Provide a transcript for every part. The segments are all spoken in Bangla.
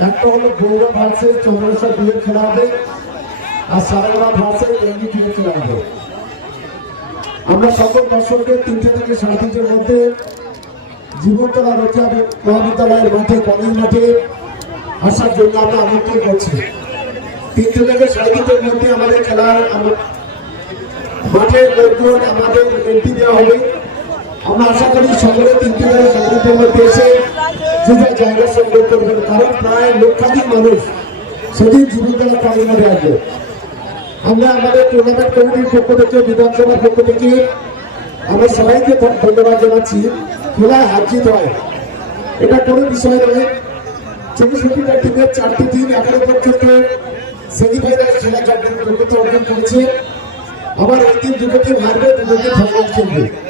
একটা হলো খেলা আর আমরা তিনটে থেকে মধ্যে কলেজ মাঠে আসার জন্য আমরা আমন্ত্রণ করছি। তিনটে থেকে সাড়ে মধ্যে আমাদের খেলার মাঠের লোকজন আমাদের দেওয়া হবে। আমরা আশা করি সকলে তিনটে থেকে তিনটের মধ্যে করবেন কারণ প্রায় লক্ষাধিক মানুষ সেদিন জীবনতলা কলেজ আসবে আমরা আমাদের টুর্নামেন্ট কমিটির পক্ষ থেকে, বিধানসভার আমরা সবাইকে ধন্যবাদ জানাচ্ছি। খেলায় হার জিত হয়। এটা কোনো বিষয় নয়। ঘণ্টার টিমের চারটি টিম এখনও পর্যন্ত সেমিফাইনালে খেলা যোগ্য- যোগ্যতা অর্জন করেছে। আবার এই টিম দুটো টিম হারবে দুটো টিম ফাইনাল খেলবে।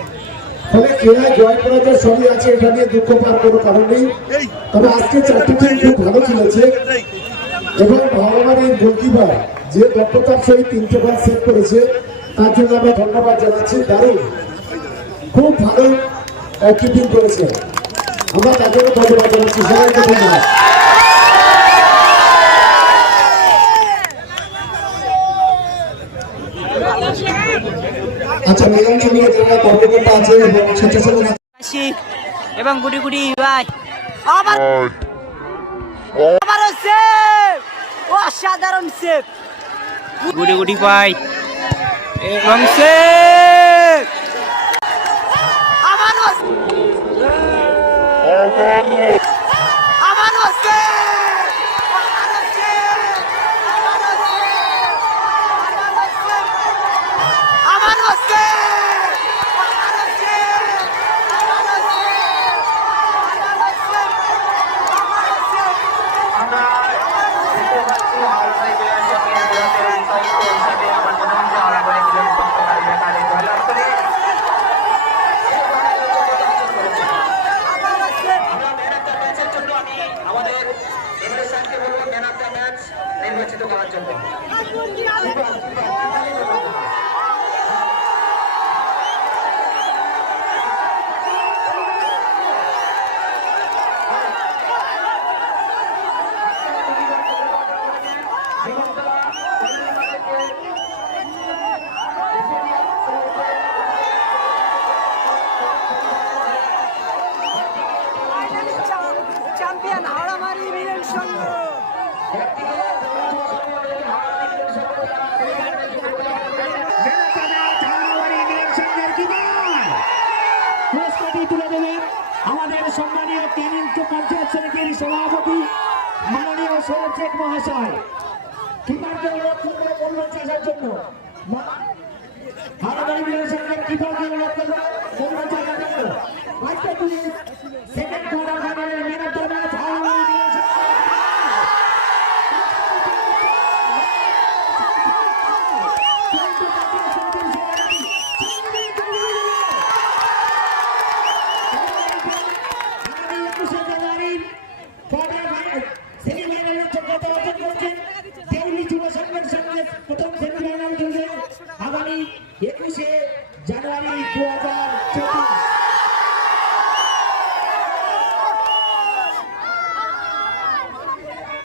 ফলে খেলায় জয় পরাজয় সবই আছে এটা নিয়ে দুঃখ পাওয়ার কোনো কারণ নেই। তবে আজকে চারটি টিম খুব ভালো খেলেছে। এবং ভগবানের গোলকিপার যে দক্ষতার সহিত তিনটে বার সেভ করেছে তার জন্য আমরা ধন্যবাদ জানাচ্ছি। দারুণ। খুব ভালো কিপিং করেছে। আমরা তাদেরও ধন্যবাদ জানাচ্ছি। সবাইকে ধন্যবাদ। এবং গুটি গুটি ভাই আবার আবারও সেফ! অসাধারণ গুড়ি গুটি গুটি ভাই এবং সেফ! চ্যাম্পিয়ন হাওড়ামারি মিলন সংঘ সম্মানীয় কেনিন্ত পঞ্চায়েত সমিতির সভাপতি, মাননীয় সৌরভ শেখ মহাশয় কিপারকে অনুরোধ করব বলবেন চাষের জন্য। হারাবাড়ি বিধানসভার কিপারকে অনুরোধ করব 축하